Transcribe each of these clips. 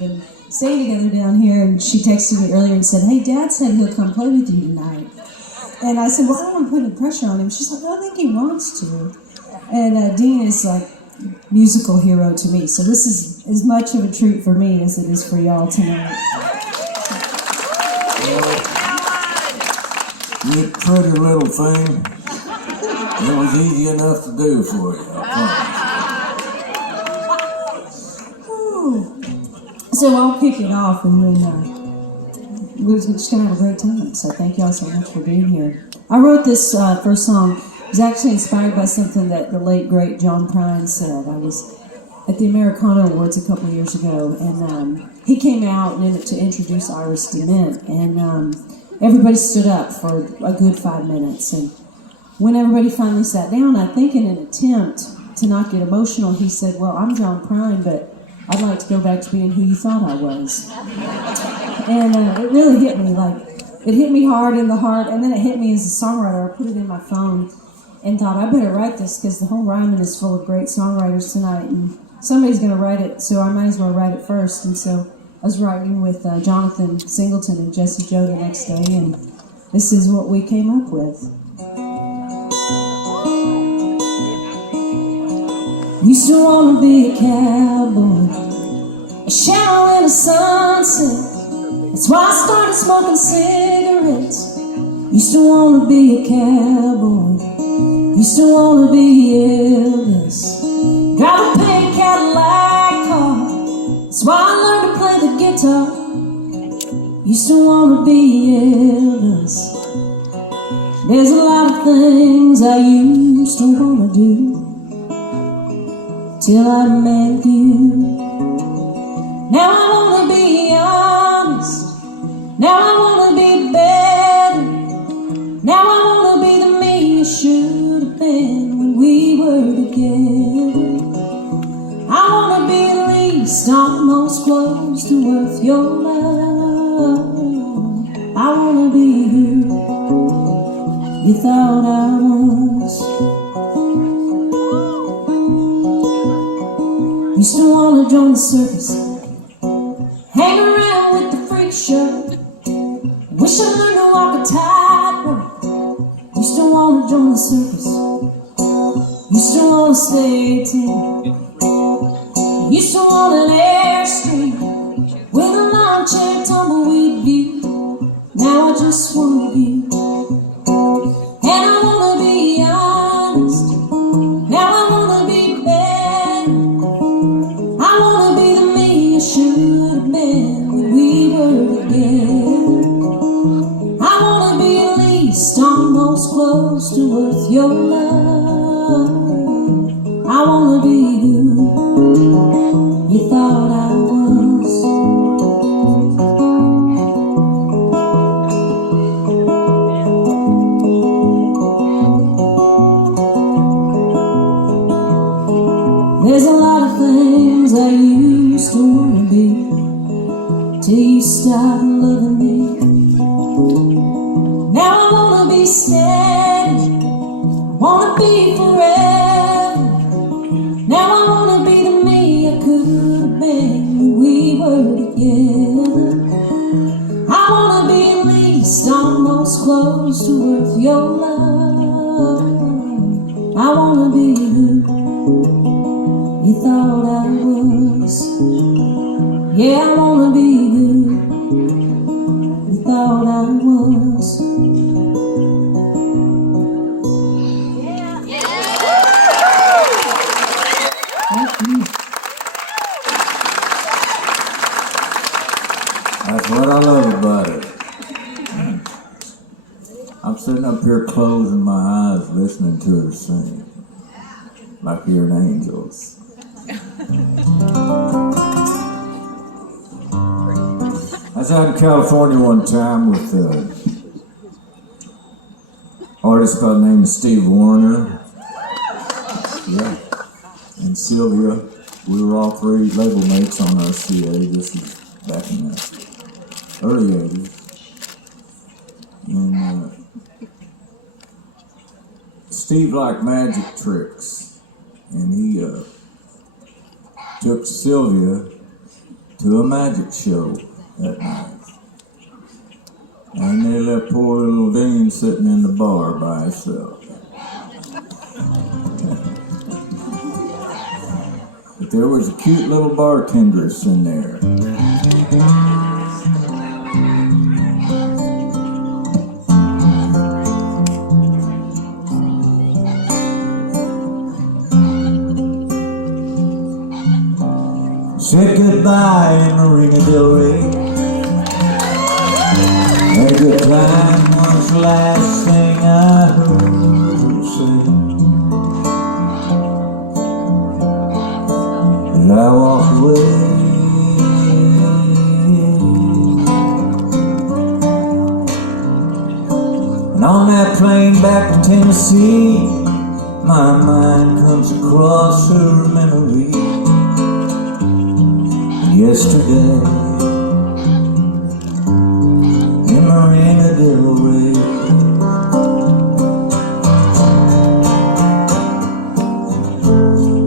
and staying together down here, and she texted me earlier and said, "Hey, Dad said he'll come play with you tonight." And I said, "Well, I don't want to put any pressure on him." She's like, "Well, I think he wants to." And Dean is like musical hero to me, so this is as much of a treat for me as it is for y'all tonight. You pretty little thing. It was easy enough to do for you, I promise. So I'll kick it off, and then we're just going to have a great time. So thank y'all so much for being here. I wrote this first song. It was actually inspired by something that the late, great John Prine said. I was at the Americana Awards a couple of years ago, and he came out to introduce Iris DeMint, and everybody stood up for a good 5 minutes. And when everybody finally sat down, I think in an attempt to not get emotional, he said, "Well, I'm John Prine, but I'd like to go back to being who you thought I was." And it really hit me, it hit me hard in the heart, and then it hit me as a songwriter. I put it in my phone and thought, I better write this because the whole Ryman is full of great songwriters tonight, and somebody's going to write it, so I might as well write it first. And so I was writing with Jonathan Singleton and Jesse Joe the next day, and this is what we came up with. Used to want to be a cowboy, a shadow in a sunset. That's why I started smoking cigarettes. Used to want to be a cowboy, used to want to be Elvis. Drive a pink Cadillac car. That's why I learned to play the guitar. Used to want to be Elvis. There's a lot of things I used to want to do till I met you. Now I want to be honest. Now I want to be better. Now I want to be the me I should have been when we were together. I want to be at least almost close to worth your love. I want to be who you thought I was. Used to want to join the circus, hang around with the freak show. Wish I learned to walk a tightrope. Used to want to join the circus, used to want to stay at 10. Used to want an Airstream with a lawn chair, tumbleweed view. Now I just want to be, and I want to be honest. Now I want to be better. I want to be the me I should have been when we were together. I want to be at least almost close to worth your love. I want to be who you thought I was. There's a lot of things I used to want to be till you stopped loving me. Now I want to be steady, want to be forever. Now I want to be the me I could have been when we were together. I want to be at least almost close to worth your love. I want to be who you thought I was. Yeah, I want to be who you thought I was. Thank you. That's what I love about it. I'm sitting up here closing my eyes listening to her sing, like hearing angels. I was out in California one time with an artist by the name of Steve Warner. Yeah. And Sylvia. We were all three label mates on RCA. This is back in the early 80s. And Steve liked magic tricks. And he took Sylvia to a magic show that night. And they left poor little Dean sitting in the bar by himself. But there was a cute little bartendress in there. Said goodbye in Marina Del Rey. A good time was the last thing I heard her say. As I walked away, and on that plane back to Tennessee, my mind comes across her memory. Yesterday in Marina Del Rey,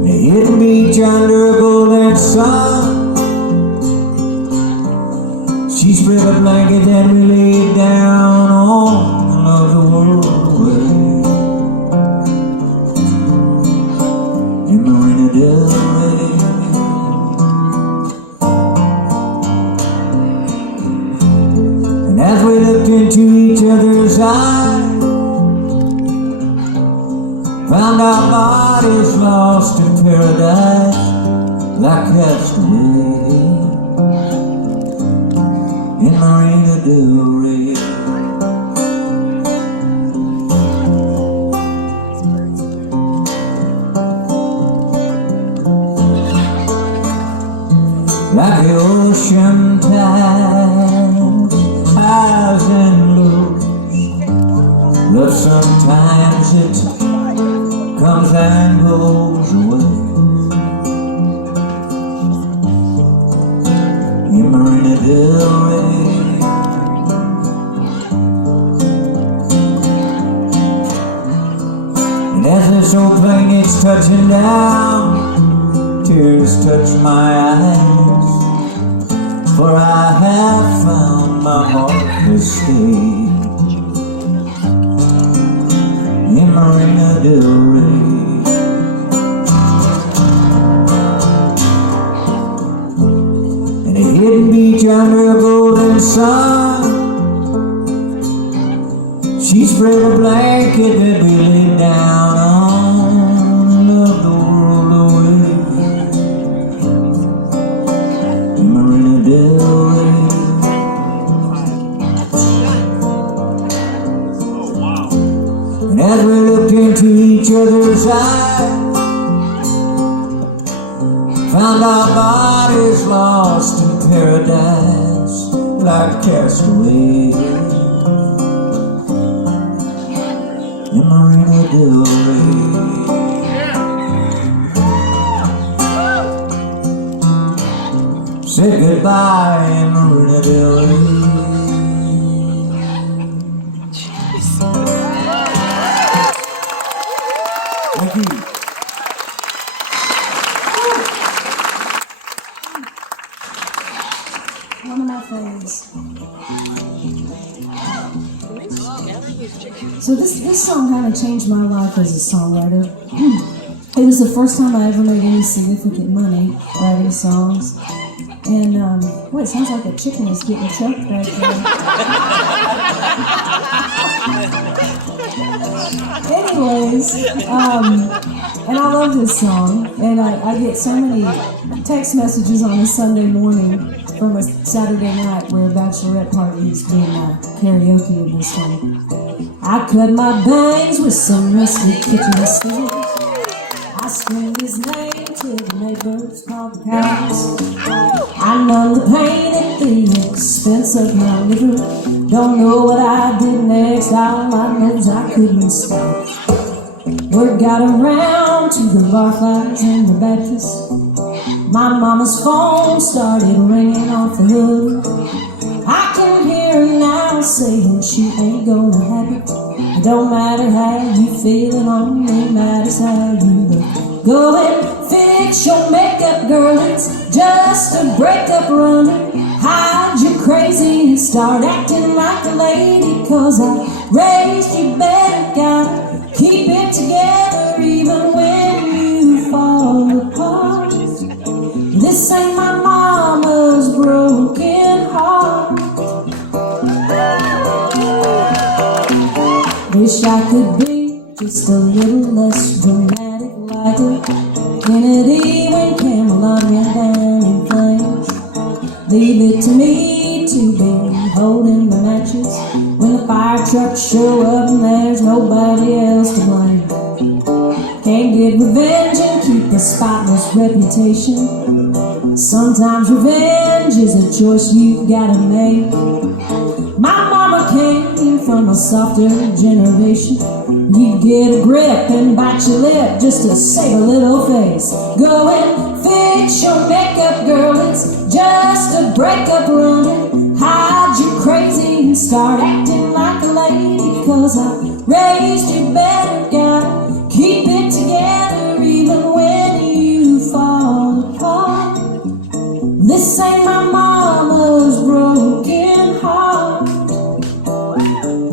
the hidden beach under a golden sun, she spread a blanket that we laid down on and loved the world away. In Marina Del Rey, as we looked into each other's eyes, found our bodies lost in paradise like castaways in Marina Del Rey. Like the ocean tide, highs and lows, love sometimes it comes and goes away. In Marina Del Rey, and as this old plane is touching down, tears touch my eyes, for I have found my heart to stay in Marina Del Rey. And a hidden beach under a golden sun, she spread a blanket that we laid down on and loved the world away. In Marina Del Rey, and as we looked into each other's eyes, found our bodies lost in paradise like castaways in Marina Del Rey. Said goodbye in Marina Del Rey. Thank you. One of my favorites. So this song kind of changed my life as a songwriter. It was the first time I ever made any significant money writing songs. And, boy, it sounds like a chicken is getting choked right there. Anyways, and I love this song. And I get so many text messages on a Sunday morning from a Saturday night where a bachelorette party is doing karaoke in this song. I cut my bangs with some rusty kitchen scissors. I screamed his name till the neighbors called the cops. I numbed the pain at the expense of my liver. Don't know what I did next, all my nose I couldn't stop. Word got around to the Barclays and the Baptist. My mama's phone started ringing off the hook. I can hear her now saying she ain't gonna have it. It don't matter how you feelin', only matters how you look. Go and fix your makeup, girl, it's just a breakup running. Hide your crazy and start acting like a lady, 'cause I raised you better, gotta keep it together even when you fall apart. This ain't my mama's broken heart. Wish I could be just a little less dramatic like a Kennedy when Camelot went down in flames. Leave it to me to be holding the matches when the fire trucks show up and there's nobody else to blame. Can't get revenge and keep a spotless reputation. Sometimes revenge is a choice you've gotta make. My mama came from a softer generation. You get a grip and bite your lip just to save a little face. Go and fix your makeup, girl, it's just a breakup running. Hide your crazy and start acting like a lady, 'cause I raised you better, gotta keep it together even when you fall apart. This ain't my mama's broken heart.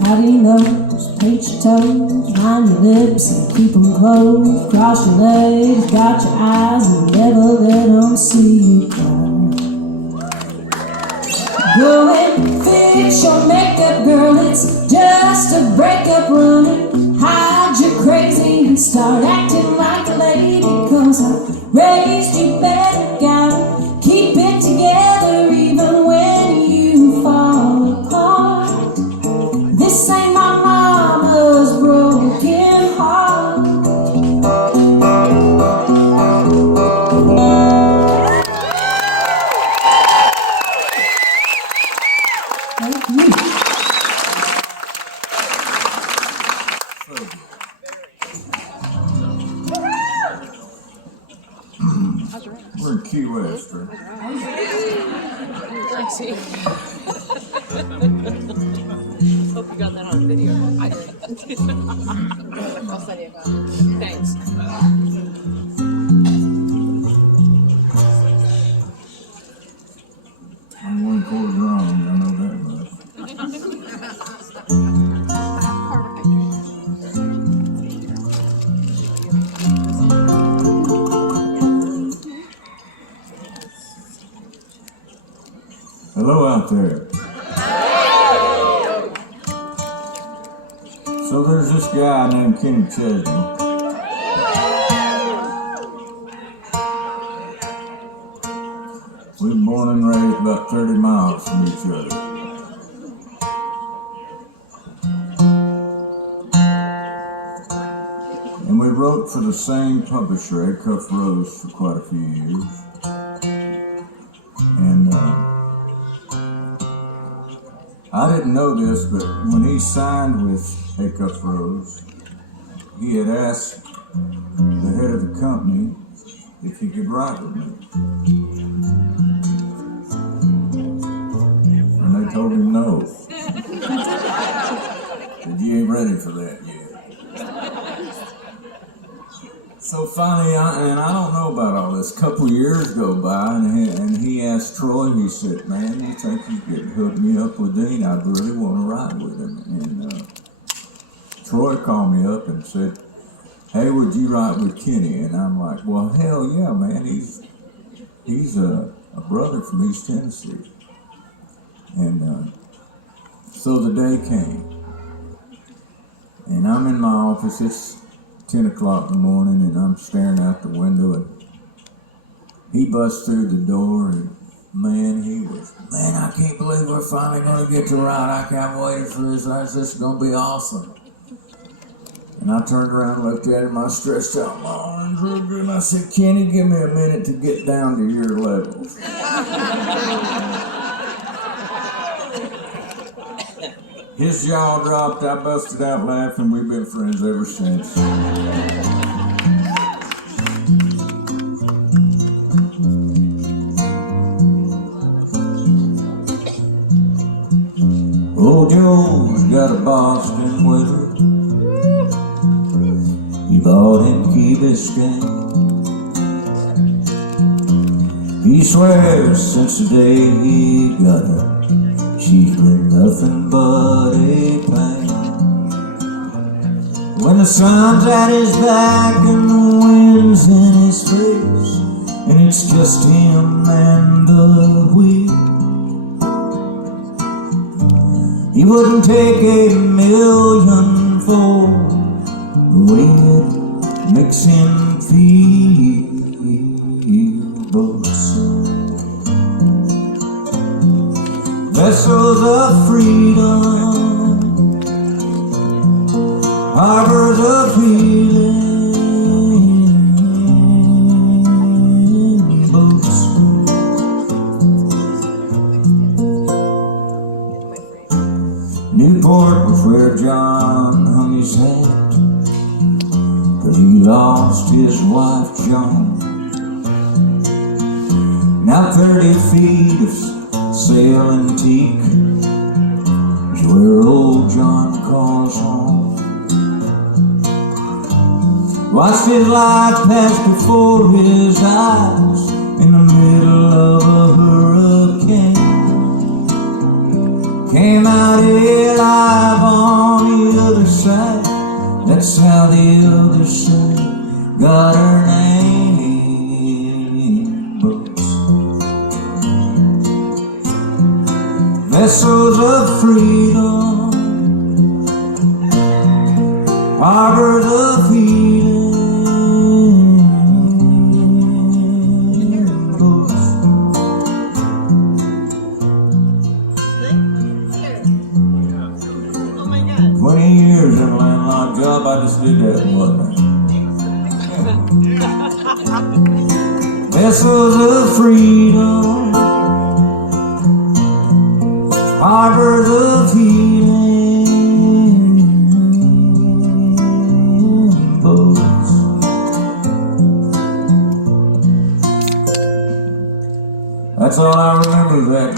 How do you know? Just paint your toes, line your lips and keep them closed. Cross your legs, dot your eyes and never let them see you cry. Go and fix your makeup, girl, it's just a breakup running. Hide your crazy and start acting like a lady, 'cause I raised you better, gotta keep it together even when you fall apart. This ain't my mama's broken heart. Thank you. We're in Key West, right? I see. Hope you got that on video. I did. I'll send you a copy. Thanks. I'm 1/4 wrong, I know that much. Hello out there. So there's this guy named Kenny Chesney. We were born and raised about 30 miles from each other. And we wrote for the same publisher, Acuff Rose, for quite a few years. And I didn't know this, but when he signed with Acuff Rose, he had asked the head of the company if he could write with me. And they told him no. Said, you ain't ready for that yet. So finally, I don't know about all this, a couple years go by, and he asked Troy, he said, man, you think you could hook me up with Dean? I'd really want to write with him. And Troy called me up and said, hey, would you write with Kenny? And I'm like, well, hell yeah, man, he's a brother from East Tennessee. And so the day came, and I'm in my office, it's 10 o'clock in the morning, and I'm staring out the window, and he busts through the door, and man, I can't believe we're finally going to get to write. I can't wait for this. This is going to be awesome. And I turned around and looked at him. I stretched out my arms real good, and I said, Kenny, give me a minute to get down to your level. His jaw dropped, I busted out laughing. We've been friends ever since. Old Joe's got a Boston whistle he bought in Key Biscayne. He swears since the day he got her, she's been nothing but a pain. When the sun's at his back and the wind's in his face, and it's just him and the wheel, he wouldn't take $1,000,000 for the way it makes him feel. Boats, vessels of freedom, harbors of healing, boats. Newport was where John hung his hat, but he lost his wife Joan. Now 30 feet of sail and teak is where old John calls home. Watched his life pass before his eyes in the middle of a hurricane. Came out alive on the other side. That's how the other side got her name. Boats, vessels of freedom, harbors of healing, boats. Oh my God. 20 years in a landlocked job, I just did that, wasn't I? Vessels of freedom, harbors of healing, boats. That's all I remember of that.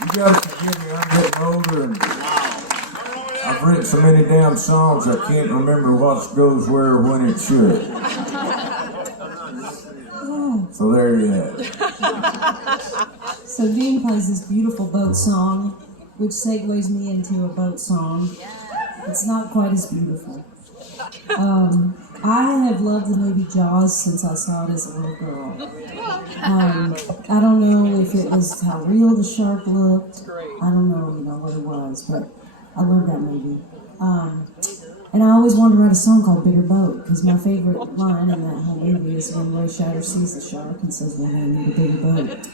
You gotta forgive me, I'm getting older and I've written so many damn songs I can't remember what goes where when it should. So there you have it. So Dean plays this beautiful boat song, which segues me into a boat song. It's not quite as beautiful. I have loved the movie Jaws since I saw it as a little girl. I don't know if it was how real the shark looked. I don't know, what it was, but I love that movie. And I always wanted to write a song called Bigger Boat, because my favorite line in that whole movie is when Roy Scheider sees the shark and says, well, I need a bigger boat.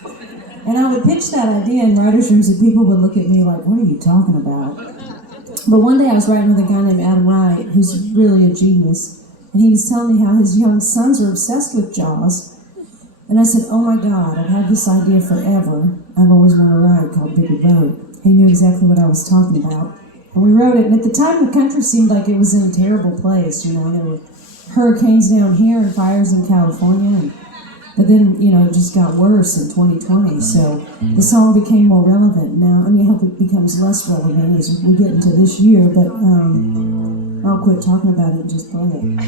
And I would pitch that idea in writers' rooms and people would look at me like, what are you talking about? But one day I was writing with a guy named Adam Wright, who's really a genius, and he was telling me how his young sons are obsessed with Jaws. And I said, oh my God, I've had this idea forever. I've always wanted to write called Bigger Boat. He knew exactly what I was talking about. And we wrote it, and at the time the country seemed like it was in a terrible place, There were hurricanes down here and fires in California, but then, it just got worse in 2020, so the song became more relevant. Now, I hope it becomes less relevant as we get into this year, but I'll quit talking about it and just play it.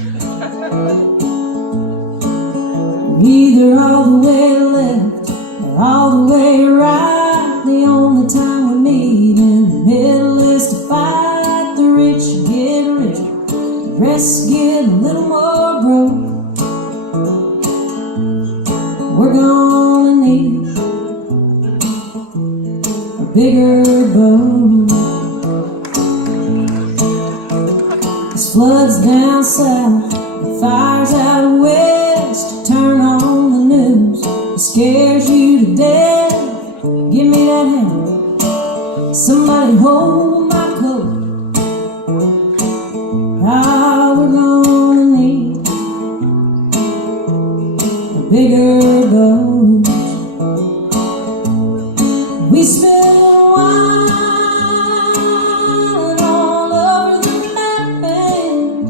Either all the way left or all the way right, the only time we meet in the middle is to fight. The rich get richer, the rest get a little more broke. We're gonna need a bigger boat. There's floods down south, and fires out west. Turn on the news, it scares you to death. Give me that hand, somebody hold my coat. We're gonna need a bigger boat. We spill wine all over the map, and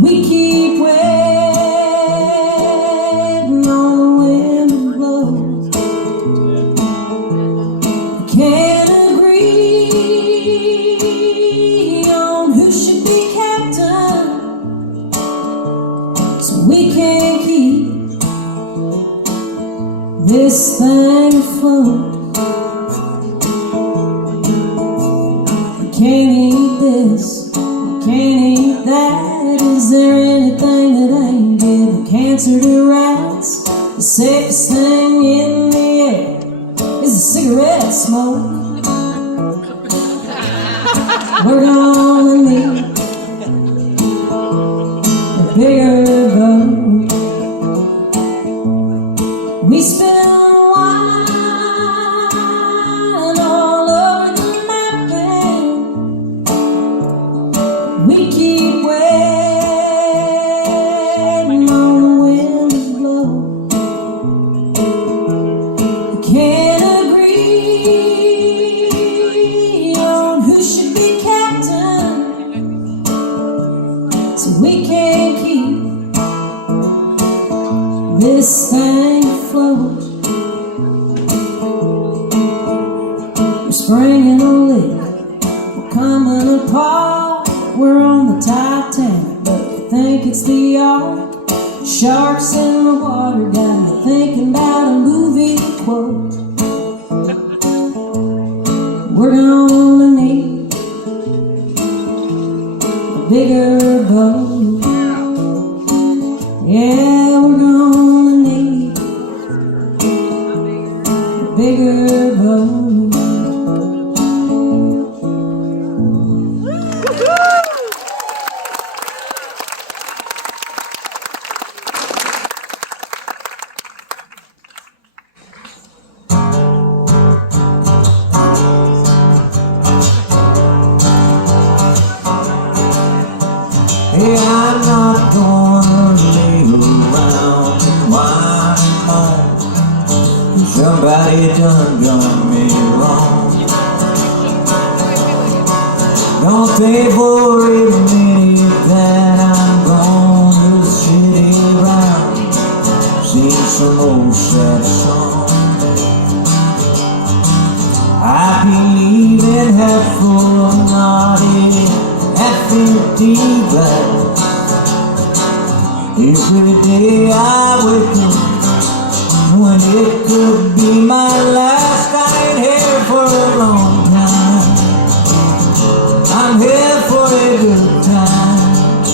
we keep waiting on the wind to blow. Can't agree on who should be captain. can't keep this thing afloat. You can't eat this, you can't eat that. Is there anything that ain't giving cancer to rats? The safest thing in the air is a cigarette smoke. We're gonna need a bigger boat. We spill wine all over the napkin. We keep waiting on the wind to blow. We can't agree on who should be captain, so we can't keep this thing afloat. We're springing a leak, we're coming apart. We're on the Titanic, but we think it's the ark. Sharks in the water got me thinking about a movie quote. We're gonna need a bigger boat. Yeah, we're gonna need a bigger boat. Hey, I'm not gonna lay around and whine on. Somebody done me wrong. Don't think for a minute that I'm gonna sit around, sing some old sad song. I believe in half full, not in half empty glass. Every day I wake up when it could be my last. I ain't here for a long time, I'm here for a good time.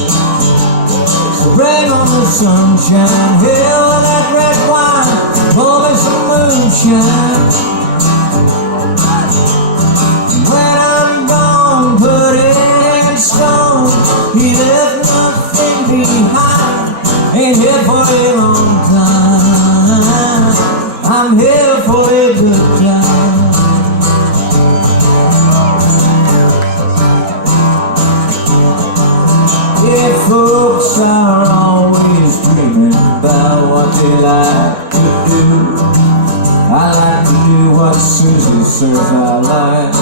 So bring on the sunshine, hail that red wine, pour me some moonshine. When I'm gone, put it in stone. He left nothing behind. Ain't here for a long time, I'm here for a good time. Yeah, folks are always dreaming about what they like to do. I like to do what Susie says I like.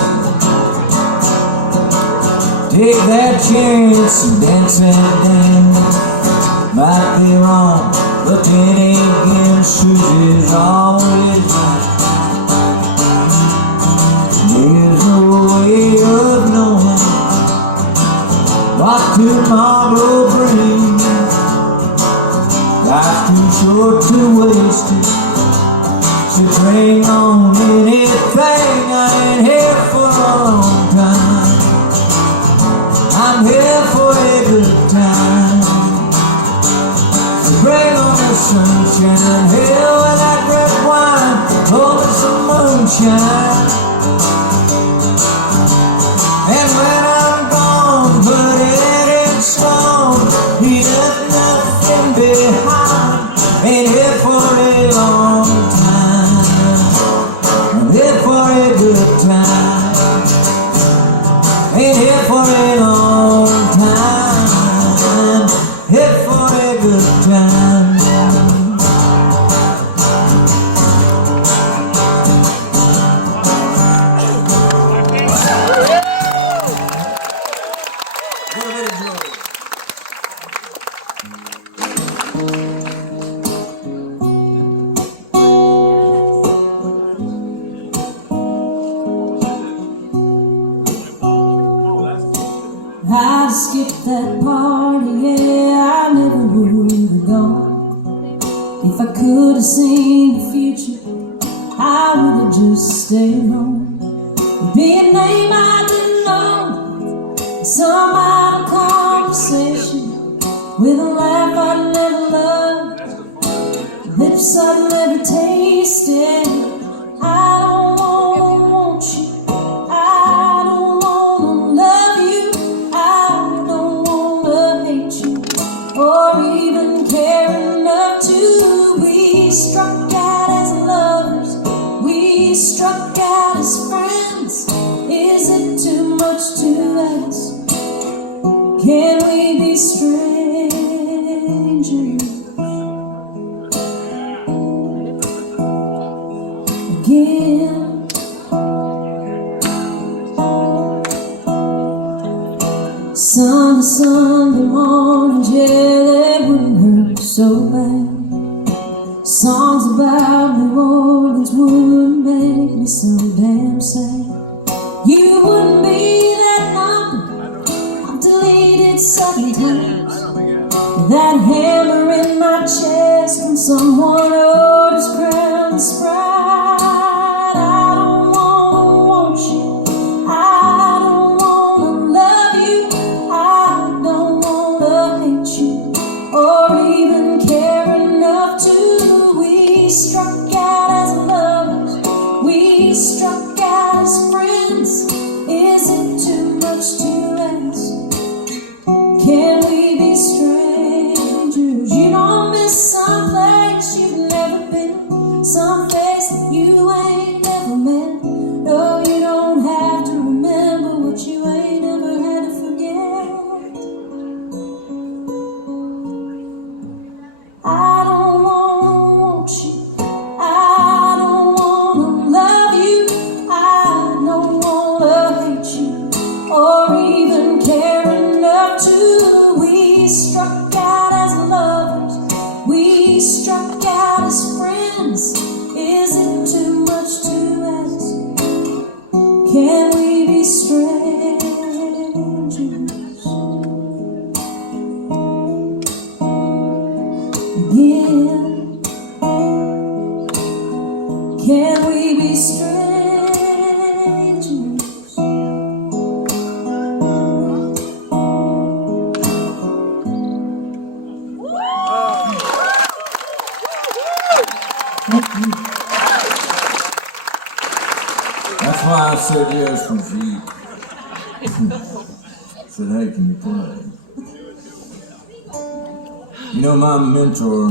Take that chance and dance and dance. Might be wrong, but then again, Susie's always right. There's no way of knowing what tomorrow brings. Life's too short to waste it, so bring on anything. I ain't here for a long time, I'm here for a good time. Bring on the sunshine, hail with that red wine, pour me some moonshine. And when I'm gone, put it in stone. He left nothing behind. Ain't here for a long time, I'm here for a good time. Ain't here for a long time, here for a good time. I skipped that party, yeah, I never would have gone. If I could have seen the future, I would have just stayed home. It'd be a name I didn't know, some idle conversation, with a laugh I'd never loved, lips I'd never tasted. I don't wanna want you, I don't wanna love you, I don't wanna hate you, or even care enough to. We struck out as lovers, we struck out as friends. Is it too much to ask? Can we be strangers again? Sunday morning, yeah, they wouldn't hurt so bad. Songs about New Orleans wouldn't make me so damn sad. You wouldn't be that number I've deleted 7 times. That hammer in my chest when someone orders Crown and Sprite. I don't wanna want you, I don't wanna love you, I don't wanna hate you, or even care enough to. We struck out as lovers, we struck out as friends. Is it too much to ask? Can we be strangers? You don't miss some place you've never been, some face that you ain't never met. No, you don't have to remember what you ain't ever had to forget. I don't want you, I don't wanna love you, I don't wanna hate you, or even care enough to. We struck out as lovers, we struck out as friends. Is it too much to ask? Can we be strangers again? Can we be strangers? That's why I said yes from Jeep. Said, hey, can you play? You know, my mentor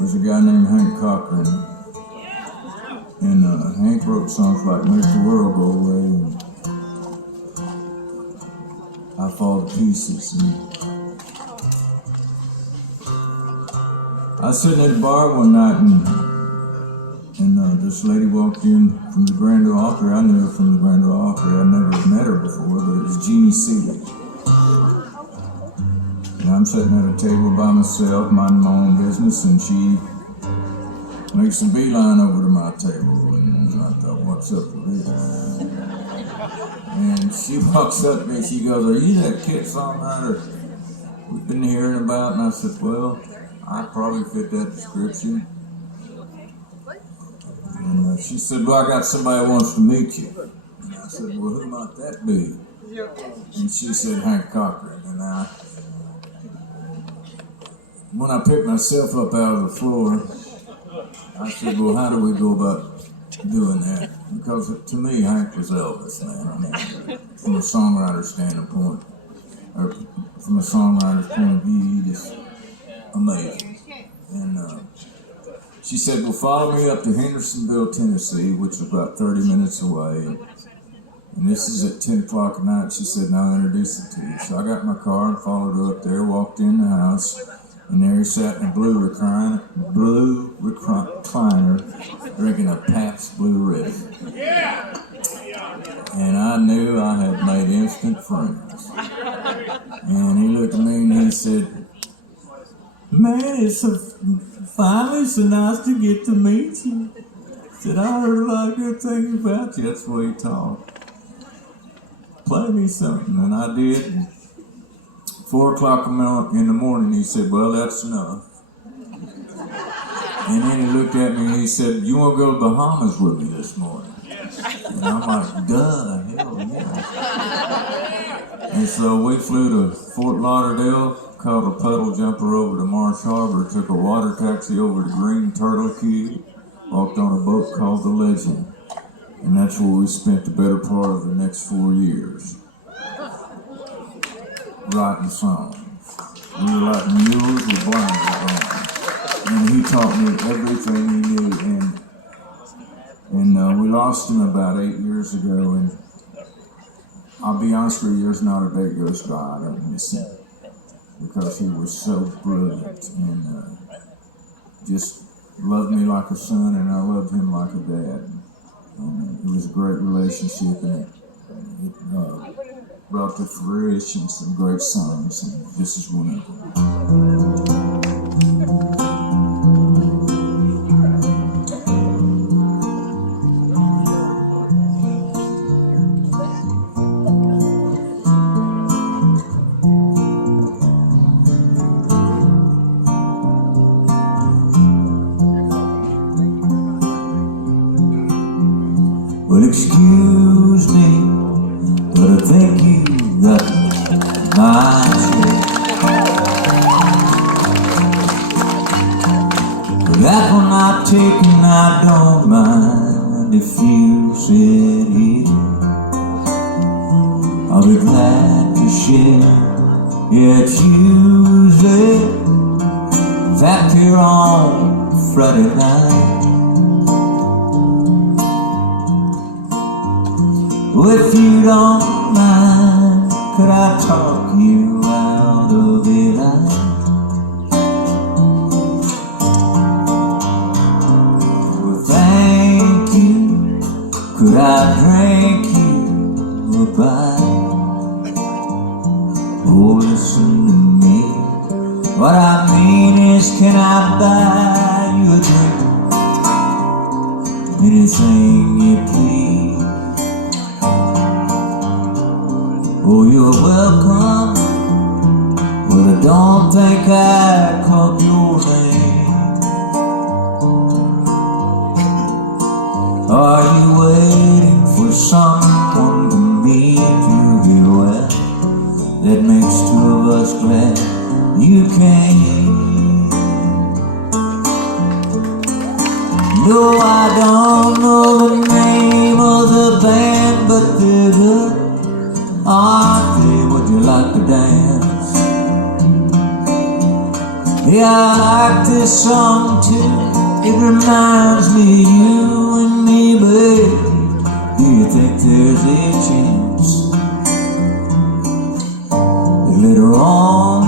was a guy named Hank Cochran. And Hank wrote songs like Make the World Go Away and I Fall to Pieces. And I was sitting at the bar one night and this lady walked in from the Grand Ole Opry. I knew her from the Grand Ole Opry. I'd never met her before, but it was Jeannie Seeley. And I'm sitting at a table by myself, minding my own business, and she makes a beeline over to my table. And I thought, what's up with this? And she walks up to me, she goes, are you that kid songwriter we've been hearing about? And I said, well, I probably fit that description. And she said, well, I got somebody who wants to meet you. And I said, well, who might that be? And she said, Hank Cochran. And when I picked myself up out of the floor, I said, well, how do we go about doing that? Because to me, Hank was Elvis, man. I mean, from a songwriter standpoint, or from a songwriter's point of view, he just amazing. And she said, well, follow me up to Hendersonville, Tennessee, which is about 30 minutes away. And this is at 10 o'clock at night. She said, now I'll introduce it to you. So I got in my car and followed her up there, walked in the house, and there he sat in a blue recliner, drinking a Pabst Blue Ribbon. And I knew I had made instant friends. And he looked at me and he said, man, it's finally so nice to get to meet you. Said, I heard a lot of good things about you. That's the way he talked. Play me something. And I did. 4 o'clock in the morning, he said, well, that's enough. And then he looked at me and he said, "You want to go to Bahamas with me this morning?" And I'm like, "Duh, hell yeah." And so we flew to Fort Lauderdale, caught a puddle jumper over to Marsh Harbor, took a water taxi over to Green Turtle Cay, walked on a boat called the Legend. And that's where we spent the better part of the next 4 years. Writing songs. We were like mules with blinders on. And he taught me everything he knew. And we lost him about 8 years ago. And I'll be honest with you, there's not a day goes by I don't miss him. Because he was so brilliant and just loved me like a son, and I loved him like a dad. And it was a great relationship, and it brought to fruition some great songs, and this is one of them. Well, excuse me, but I think you got my share. But that one I've taken, I don't mind if you sit here. I'll be glad to share. Yeah, Tuesday, back here on Friday night. If you don't mind, could I talk you out of it? Well, thank you. Could I drink you a bite? Oh, listen to me. What I mean is, can I buy you a drink? Anything you please. Oh, you're welcome. Well, I don't think I called your name. Are you waiting for someone to meet you here? Well, that makes two of us glad you came. No, I don't know the name of the band, but they're good. Auntie, would you like to dance? Yeah, I like this song too. It reminds me of you and me, babe. Do you think there's a chance that later on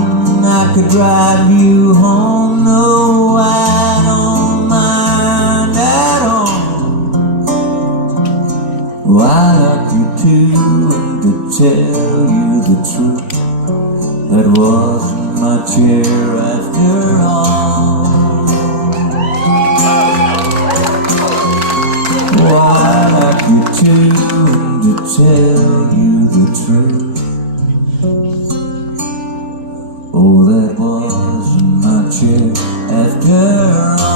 I could drive you home? No, I don't mind at all. Well, I like you too. To tell you the truth, that wasn't my chair after all. Oh, I like you too, and to tell you the truth, oh, that wasn't my chair after all.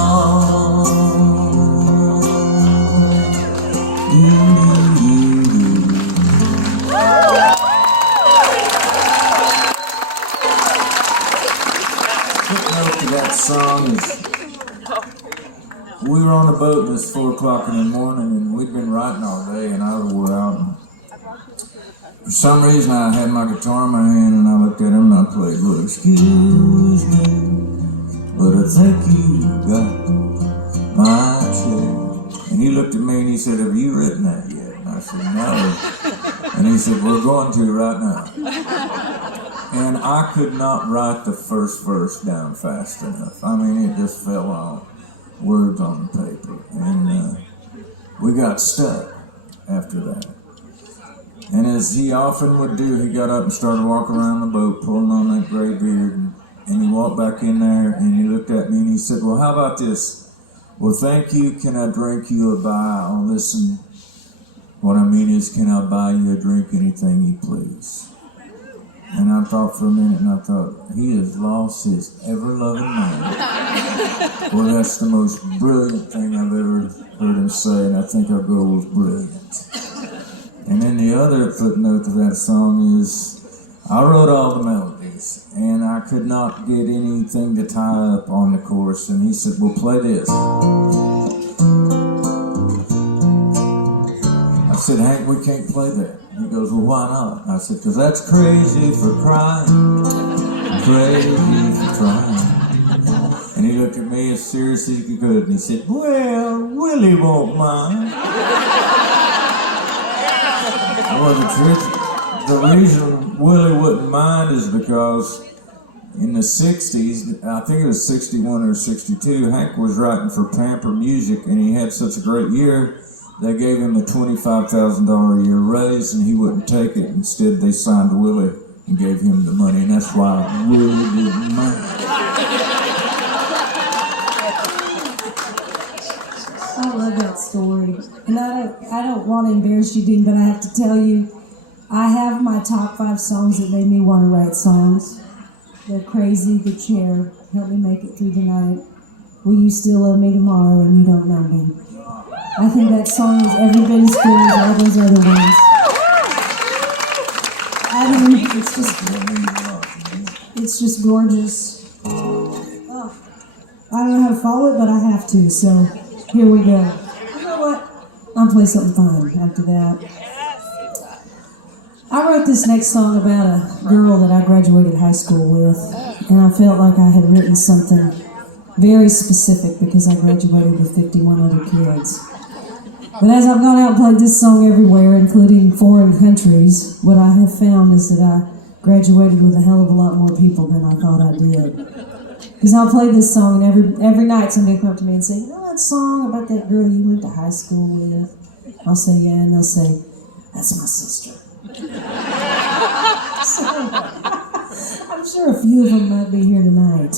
That song is, we were on the boat and it's 4 o'clock in the morning and we'd been writing all day and I wore out. And for some reason I had my guitar in my hand and I looked at him and I played, well, excuse me, but I think you got my chair. And he looked at me and he said, have you written that yet? And I said, no. And he said, we're going to right now. And I could not write the first verse down fast enough. I mean, it just fell out, words on the paper. And we got stuck after that. And as he often would do, he got up and started walking around the boat, pulling on that gray beard. And he walked back in there and he looked at me and he said, well, how about this? Well, thank you. Can I drink you a bite? Oh, listen, what I mean is, can I buy you a drink, anything you please? And I thought for a minute, and I thought, he has lost his ever-loving mind. Well, that's the most brilliant thing I've ever heard him say, and I think our girl was brilliant. And then the other footnote to that song is, I wrote all the melodies, and I could not get anything to tie up on the chorus, and he said, well, play this. I said, Hank, we can't play that. He goes, well, why not? I said, because that's crazy for crying, crazy for trying. And he looked at me as serious as he could, and he said, well, Willie won't mind. Well, the reason Willie wouldn't mind is because in the 60s, I think it was 61 or 62, Hank was writing for Pamper Music, and he had such a great year, they gave him a $25,000 a year raise, and he wouldn't take it. Instead, they signed Willie and gave him the money, and that's why Willie didn't mind. I love that story. And I don't want to embarrass you, Dean, but I have to tell you, I have my top 5 songs that made me want to write songs. They're Crazy, The Chair, Help Me Make It Through the Night, Will You Still Love Me Tomorrow, and You Don't Know Me. I think that song is every bit as good as all those other ones. I mean, it's just gorgeous. Oh, I don't know how to follow it, but I have to, so here we go. You know what? I'll play something fun after that. I wrote this next song about a girl that I graduated high school with, and I felt like I had written something very specific because I graduated with 51 other kids. But as I've gone out and played this song everywhere, including foreign countries, what I have found is that I graduated with a hell of a lot more people than I thought I did. Because I'll play this song, and every night somebody will come up to me and say, you know that song about that girl you went to high school with? I'll say, yeah, and they'll say, that's my sister. So, I'm sure a few of them might be here tonight.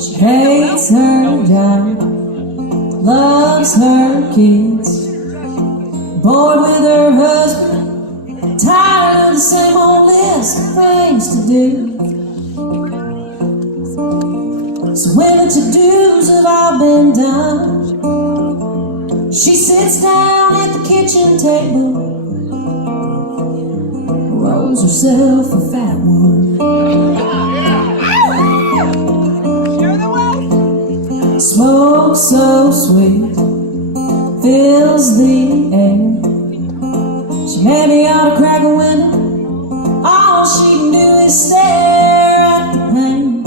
She hates her job, loves her kids, bored with her husband, tired of the same old list of things to do. So when the to-dos have all been done, she sits down at the kitchen table, rolls herself a fat one. Smoke so sweet fills the air. She maybe ought to crack a window. All she can do is stare at the paint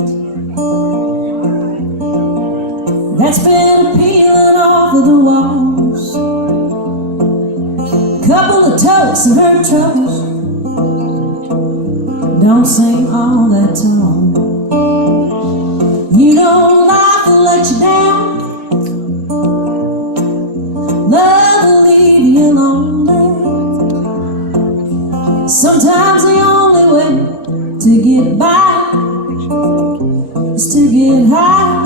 that's been peeling off of the walls. Couple of totes and her troubles don't seem all that tall. You know life will let you down, love will leave you lonely. Sometimes the only way to get by is to get high.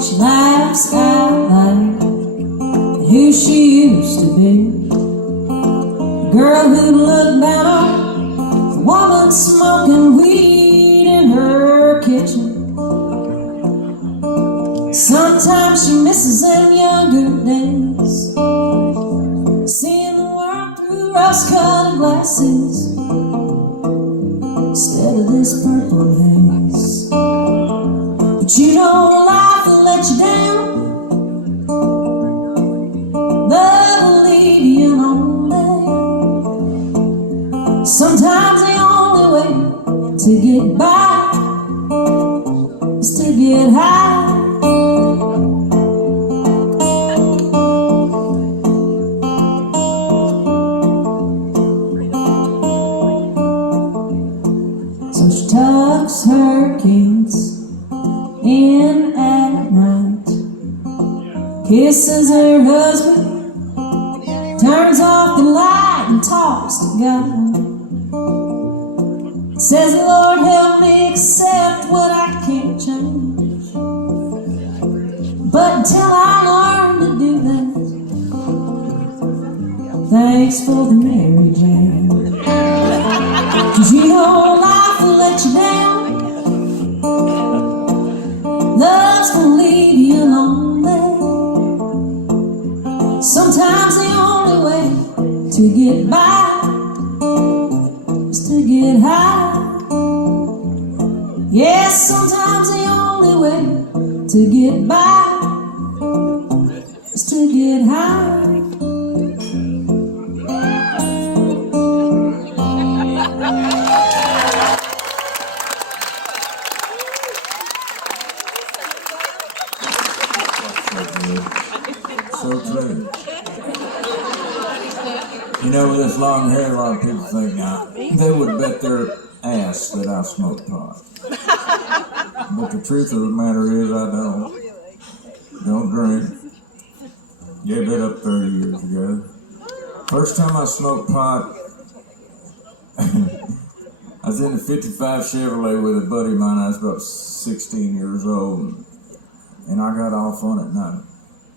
She laughs out loud at who she used to be, the girl who looked down on the woman smoking weed in her kitchen. Sometimes she misses them younger days, seeing the world through rose-colored glasses instead of this purple haze. But you know life will let you down, love will leave you lonely. Sometimes the only way to get by is to get high. So she tucks her kids in at night, kisses her husband, turns off the light and talks to God. Says, Lord, help me accept what I can't change. But until I learn to do that, thanks for the Mary Jane. 'Cause you know life will let you down. Love's gonna leave you lonely. Sometimes the only way to get by is to get high. Yes, sometimes the only way to get by is to get high. So true. You know, with this long hair, a lot of people think now they would bet their ass that I smoke pot. But the truth of the matter is, I don't drink. Gave that up 30 years ago. First time I smoked pot, I was in a 55 Chevrolet with a buddy of mine. I was about 16 years old, and I got off on it, and I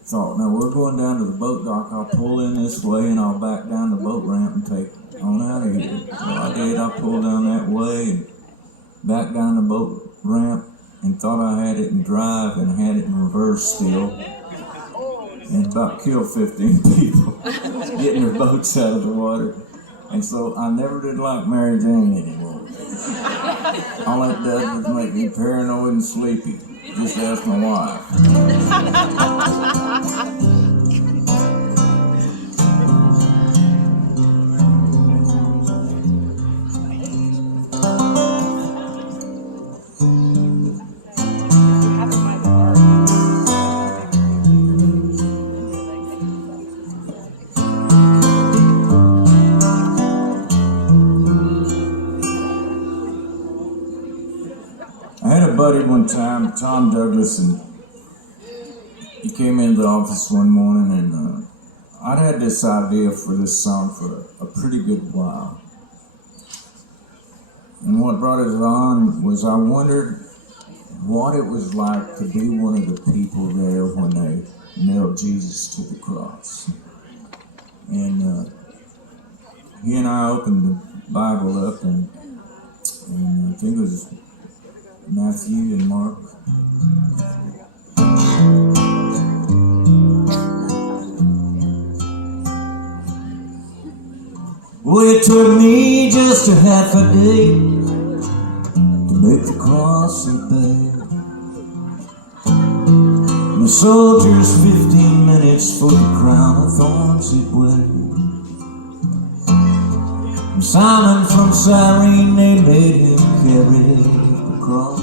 thought, now we're going down to the boat dock. I'll pull in this way, and I'll back down the boat ramp and take on out of here. So I did. I pulled down that way and back down the boat ramp, and thought I had it in drive and had it in reverse still, and about killed 15 people getting their boats out of the water. And so I never did like Mary Jane anymore. All it does is make me paranoid and sleepy. Just ask my wife. I had a buddy one time, Tom Douglas, and he came into the office one morning, and I'd had this idea for this song for a pretty good while. And what brought it on was I wondered what it was like to be one of the people there when they nailed Jesus to the cross. And he and I opened the Bible up, and I think it was Matthew and Mark. Well, it took me just a half a day to make the cross obey. The soldiers 15 minutes for the crown of thorns it weighed. And Simon from Cyrene, they made him carry cross.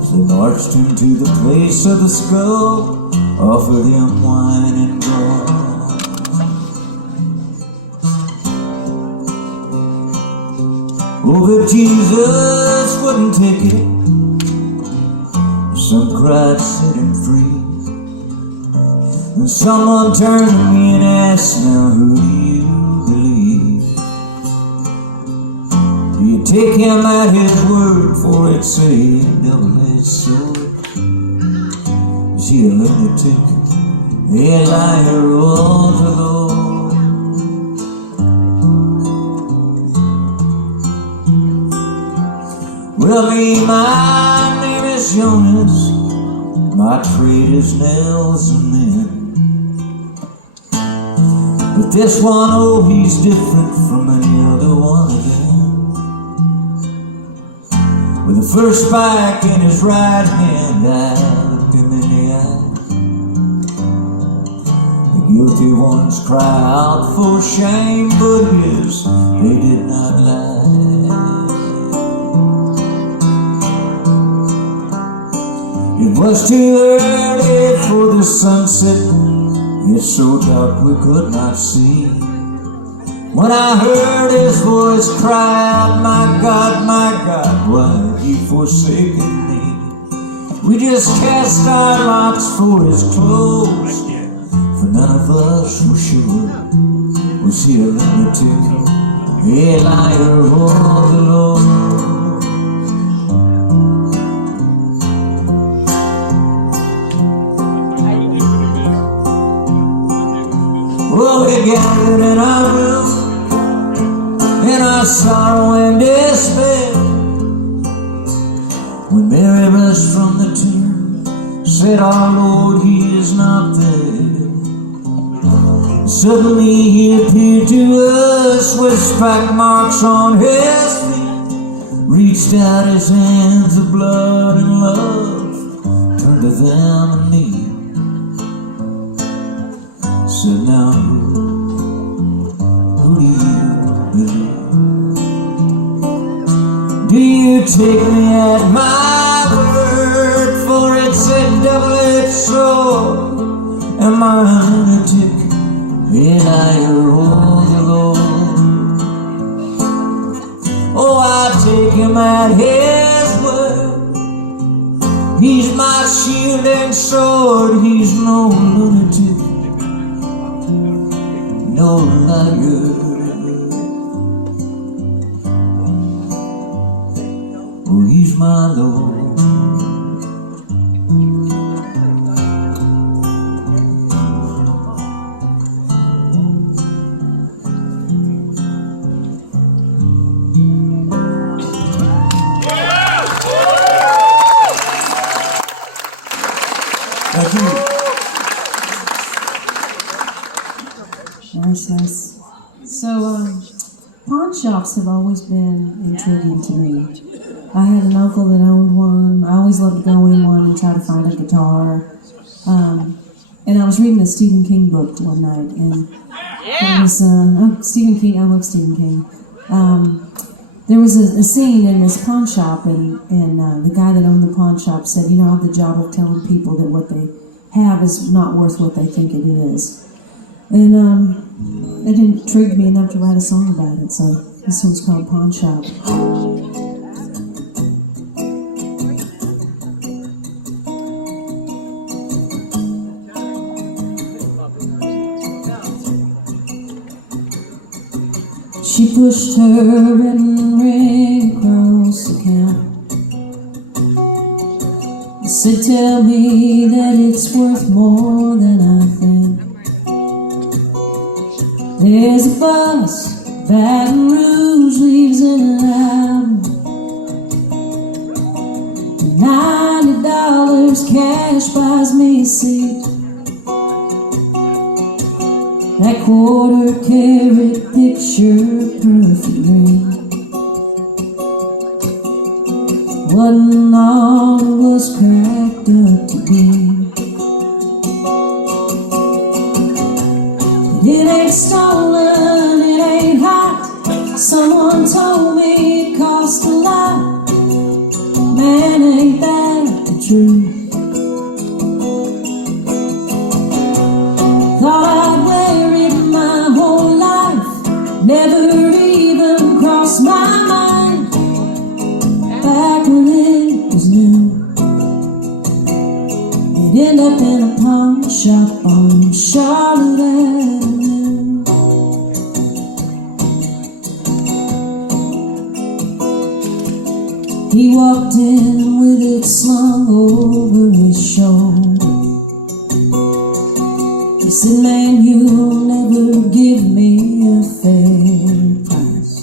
As they marched him to the place of the skull, offered him wine and gall. Oh, but Jesus wouldn't take it. Some cried, set him free. And someone turned to me and asked, now who do you believe? You take him at his word, for it's a double-edged sword. Is he a lunatic, a liar, all the Lord? Well, me, my name is Jonas, my trade is nails and men. But this one, oh, he's different from any other one of them. With the first spike in his right hand, I looked him in the eye. The guilty ones cry out for shame, but his, they did not lie. It was too early for the sunset, yet so dark we could not see. When I heard his voice cry out, my God, why have you forsaken me? We just cast our lots for his clothes, for none of us were sure. Was he a lunatic, a liar, or the Lord? Oh, we gathered in our room in our sorrow and despair, when Mary rushed from the tomb, said, our Lord, he is not there. Suddenly he appeared to us with strike marks on his feet, reached out his hands of blood and love, turned to them and me, said, now who do you believe? Do you take me at my word, for it's a double-edged sword? Am I a lunatic? Ain't I your holy Lord? Oh, I take him at his word. He's my shield and sword. He's no lunatic, no liar. Oh, he's my Lord. Thank you. Nice, nice. So, pawn shops have always been intriguing to me. I had an uncle that owned one. I always loved to go in one and try to find a guitar. And I was reading a Stephen King book one night, and it was Stephen King. I love Stephen King. There was a scene in this pawn shop, and the guy that owned the pawn shop said, you know, I have the job of telling people that what they have is not worth what they think it is. And it intrigued me enough to write a song about it, so this one's called Pawn Shop. She pushed her wedding ring across the counter. Said, tell me that it's worth more than I think. There's a bus, Baton Rouge leaves in an hour. $90 cash buys me a seat. That quarter-carat picture, perfect green, wasn't all it was cracked up to be. It ain't stolen, it ain't hot. Someone told me it cost a lot. Man, ain't that the truth? Thought I'd wear it my whole life, never even crossed my mind. Back when it was new, it ended up in a pawn shop on Charlotte Avenue. He walked in with it slung over his shoulder. He said, man, you'll never give me a fair price.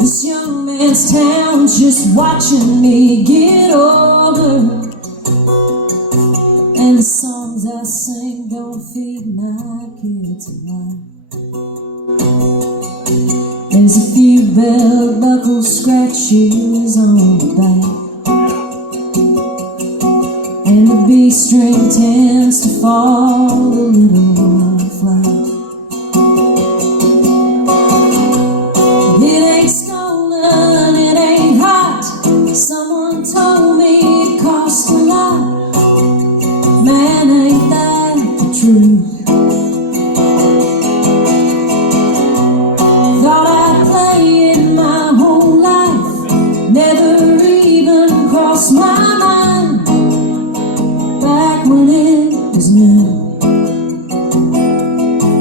This young man's town's just watching me get older, and the songs I sing don't feed my kids a lot. There's a few belt buckle scratches on the back, and the B string tends to fall a little flat. It ain't stolen, it ain't hot. Someone told me it cost a lot. Man, ain't that the truth? Thought I'd play it my whole life, never even crossed my mind. Back when it was new,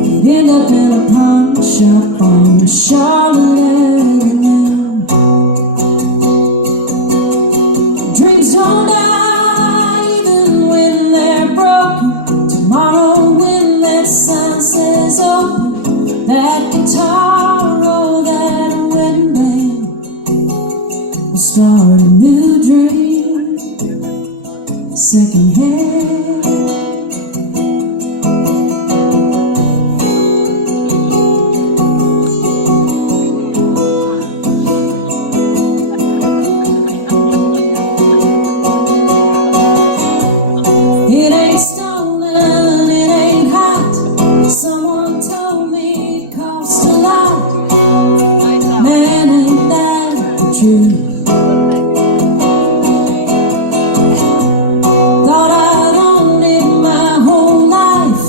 it ended up in a pawn shop on Charlotte Avenue. Dreams don't die even when they're broken. Tomorrow when that sun sign says open that guitar, oh, that wedding band will start a new dream, second hand. It ain't stolen, it ain't hot. Someone told me it cost a lot. Man, ain't that the truth? Thought I'd owned it my whole life.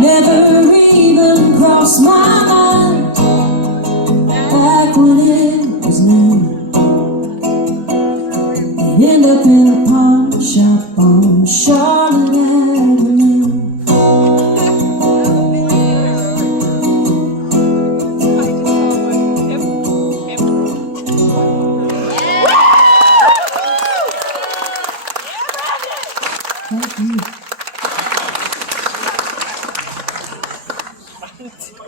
Never even crossed my mind. Back when it was new, it ended up in a pawn shop on Charlotte Avenue. Thank you.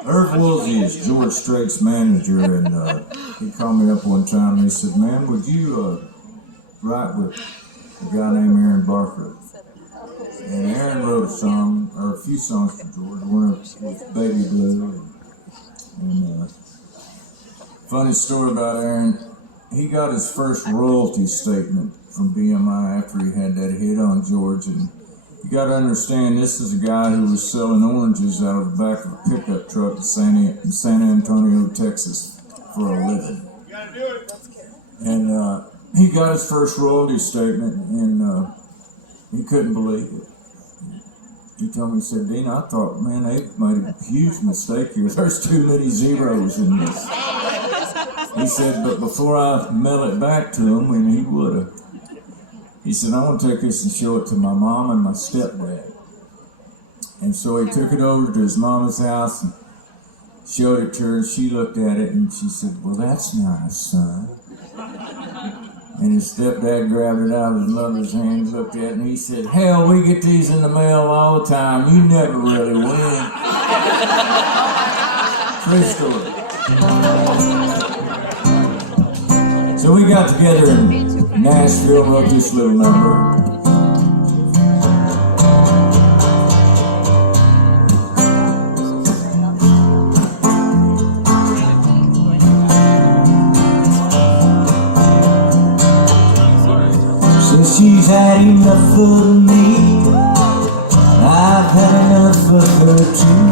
Irv Woolsey is George Strait's manager, and he called me up one time and he said, "Man, would you write with a guy named Aaron Barker?" And Aaron wrote a song, or a few songs for George. One of was Baby Blue. And funny story about Aaron, he got his first royalty statement from BMI after he had that hit on George. And you got to understand, this is a guy who was selling oranges out of the back of a pickup truck in San Antonio, Texas, for a living. And he got his first royalty statement, and he couldn't believe it. He told me, he said, "Dean, I thought, man, they've made a huge mistake here. There's too many zeros in this." He said, "But before I mail it back to him," and he would have, he said, "I want to take this and show it to my mom and my stepdad." And so he took it over to his mama's house and showed it to her, and she looked at it and she said, "Well, that's nice, son." And his stepdad grabbed it out of his mother's hand, looked at it, and he said, "Hell, we get these in the mail all the time. You never really win." True story. So we got together in Nashville, wrote this little number. She's had enough of me, I've had enough of her too.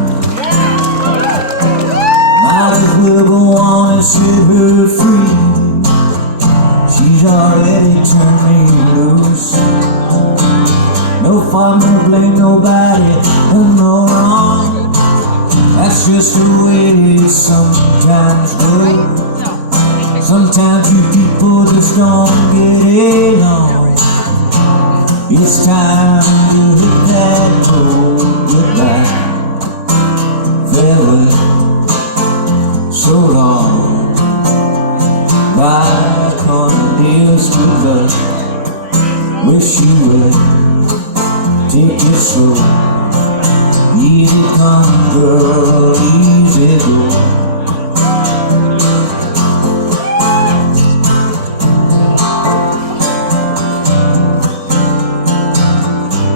Might as well go on and set her free. She's already turned me loose. No fault, no blame, nobody, done no wrong. That's just the way it sometimes goes. Sometimes you people just don't get along. It's time to hit that road goodbye. Farewell, so long. Bye, Cornelius, good luck. Wish you would take it slow. Easy come, girl, easy go.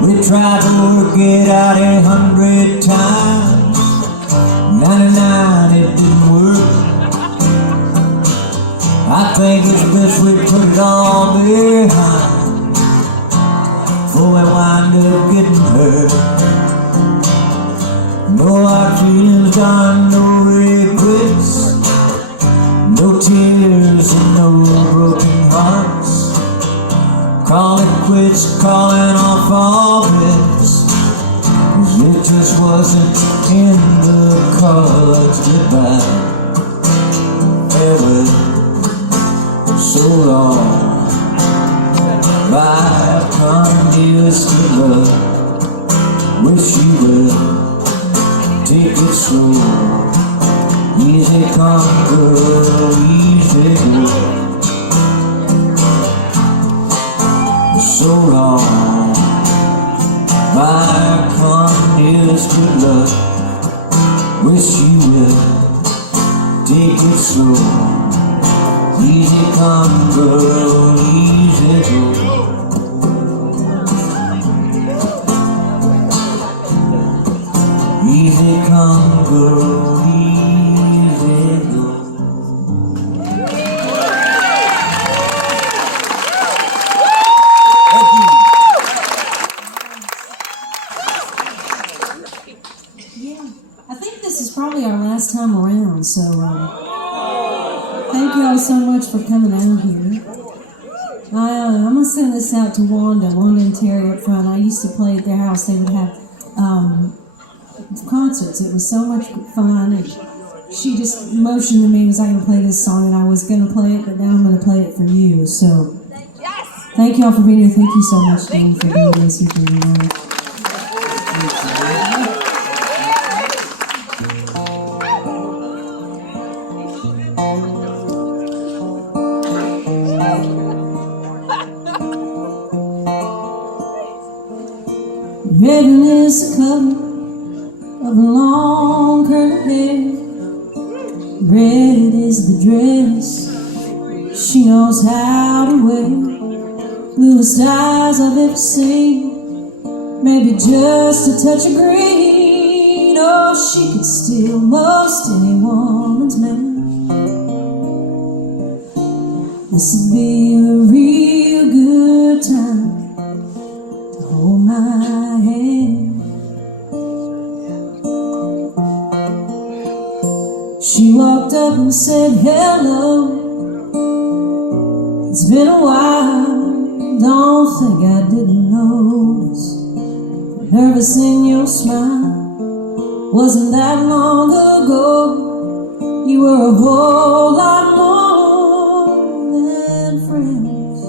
We tried to work it out 100 times. 99, it didn't work. I think it's best we put it all behind before we wind up getting hurt. No hard feelings, done, no regrets, no tears and no broken hearts. Call it quits, calling off all bets, 'cause it just wasn't in the cards. Goodbye, farewell, so long. Bye, Cornelius, good luck. Wish you would take it slow. Easy come, girl, easy go. So long, my Cornelius, good luck. wish you will take it slow. Easy come, girl, easy go. Easy come, girl, easy go. Thank you. Yeah, I think this is probably our last time around, so thank you all so much for coming out here. I'm going to send this out to Wanda and Terry up front. I used to play at their house. They would have concerts. It was so much fun, and she just motioned to me, was I going to play this song, and I was going to play it, but now I'm going to play it for you. So, thank y'all for being here. Thank you so much, Dillon, for being here. Super nice. Red is the color of her long curly hair. Red is the dress she knows how to wear. Bluest eyes I've ever seen, maybe just a touch of green. Oh, she could steal most any woman's man. This would be a real good time to hold my hand. She walked up and said, hello, it's been a while, don't think I didn't notice. Nervous in your smile, wasn't that long ago. You were a whole lot more than friends.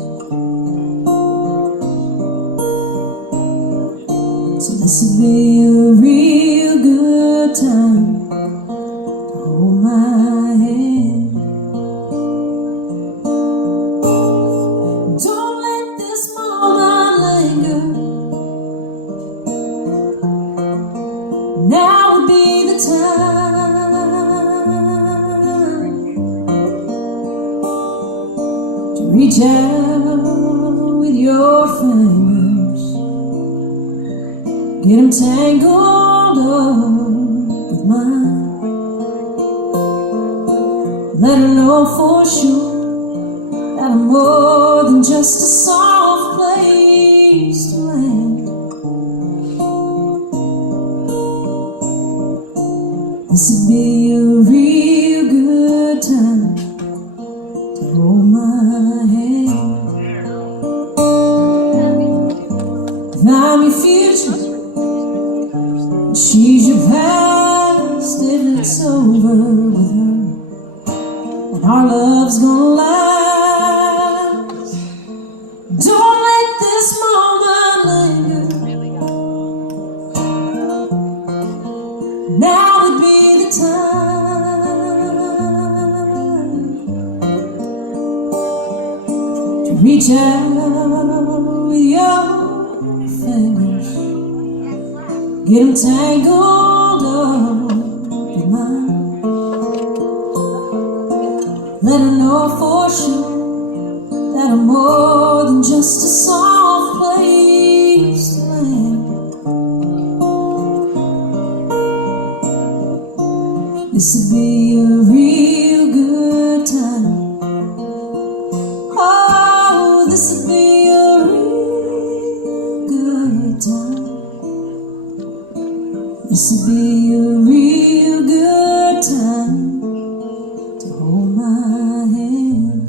So this would be a real good time to hold my hand. Don't let this moment linger. Now would be the time to reach out with your fingers, get them tangled up with mine. Let her know for sure that I'm more than just a soft place to land. This would be a real good time to hold my hand. If I'm your future, she's your past, if it's over with her, and our love's gonna last. Don't let this moment linger. Now would be the time to reach out with your fingers, get them tangled up with mine. Let her know for sure that I'm more than just a soft place to land. This would be a real good time. Oh, this would be a real good time. This would be a real good time to hold my hand.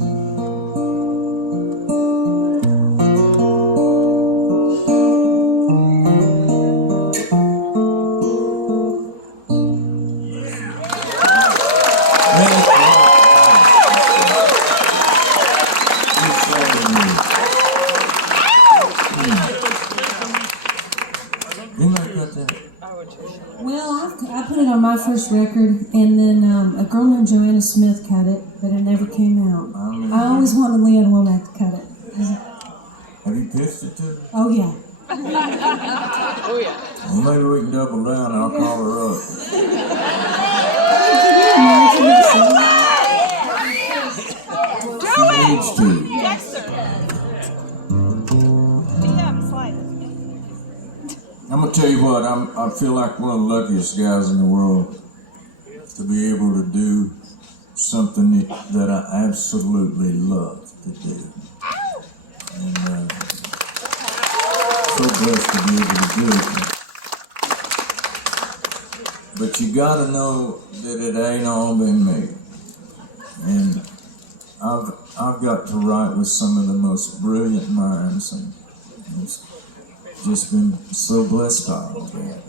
Well, I put it on my first record, and then a girl named Joanna Smith cut it, but it never came out. I always wanted Leanne Womack to cut it. Have you pitched it to her? Oh, yeah. Oh, yeah. Well, maybe we can double down and I'll call her up. tell you what, I feel like one of the luckiest guys in the world to be able to do something that I absolutely love to do. And so blessed to be able to do it. But you gotta know that it ain't all been me. And I've got to write with some of the most brilliant minds, and it's just been so blessed by all that.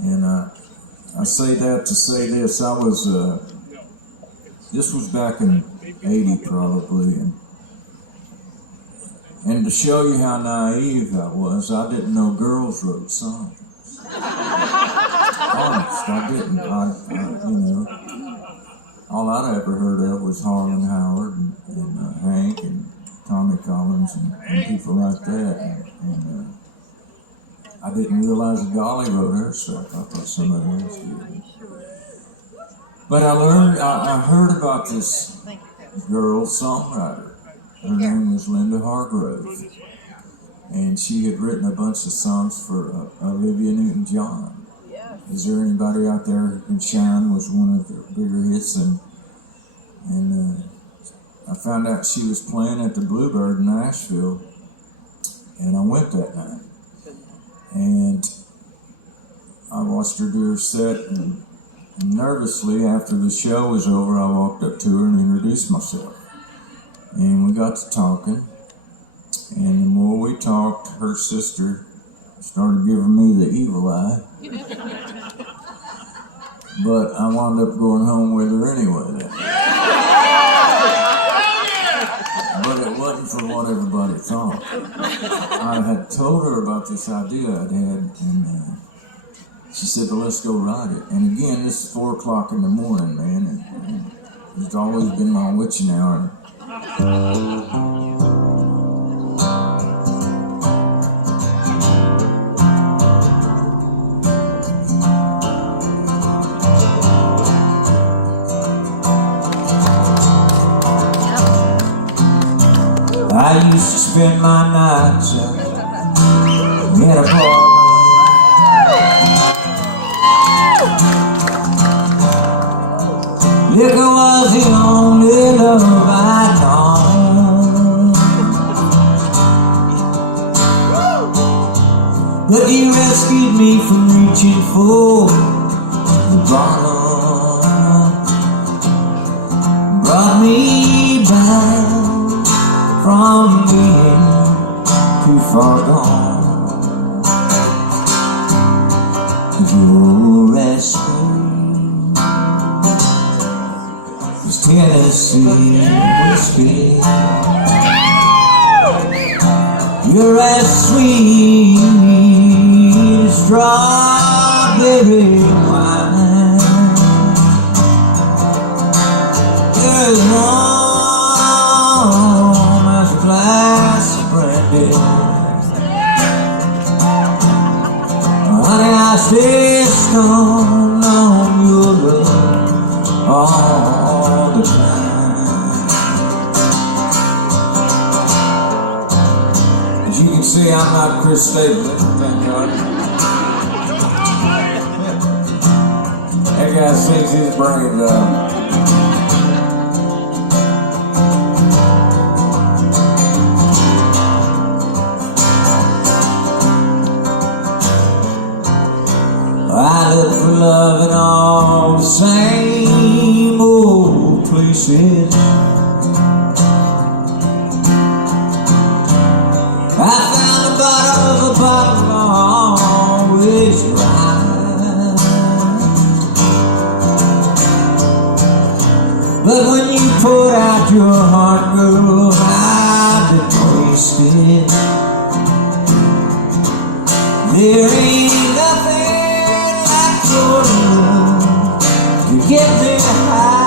And I say that to say this. This was back in '80 probably, and to show you how naive I was, I didn't know girls wrote songs. Honest, I didn't. You know, all I'd ever heard of was Harlan Howard and Hank and Tommy Collins and people like that. And I didn't realize that Dolly wrote her stuff. I thought somebody else did. But I heard about this girl songwriter. Her name was Linda Hargrove. And she had written a bunch of songs for Olivia Newton-John. Is there anybody out there who can shine was one of their bigger hits, and I found out she was playing at the Bluebird in Nashville, and I went that night, and I watched her do her set, and nervously after the show was over, I walked up to her and introduced myself, and we got to talking, and the more we talked, her sister started giving me the evil eye. But I wound up going home with her anyway. But it wasn't for what everybody thought. I had told her about this idea I'd had, and she said, well, let's go write it. And again, this is 4 o'clock in the morning, man, and it's always been my witching hour. I used to spend my nights in a bar. Liquor was the only love I'd known. But you rescued me from reaching for the bottom. Brought me back from being too far gone. Your rescue was Tennessee whiskey. You're as sweet as strawberry wine. You're as warm as a glass of brandy. Honey, I stay stoned on your love all the time. As you can see, I'm not Chris Stapleton, thank God. That guy sings his brains out. I look for love in all the same old places. I found the bottom of a bottle always dry. But when you poured out your heart, girl, I've been wasted. There ain't nothing like your love to get me high.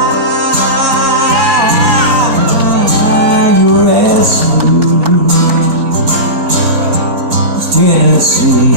You're as smooth as Tennessee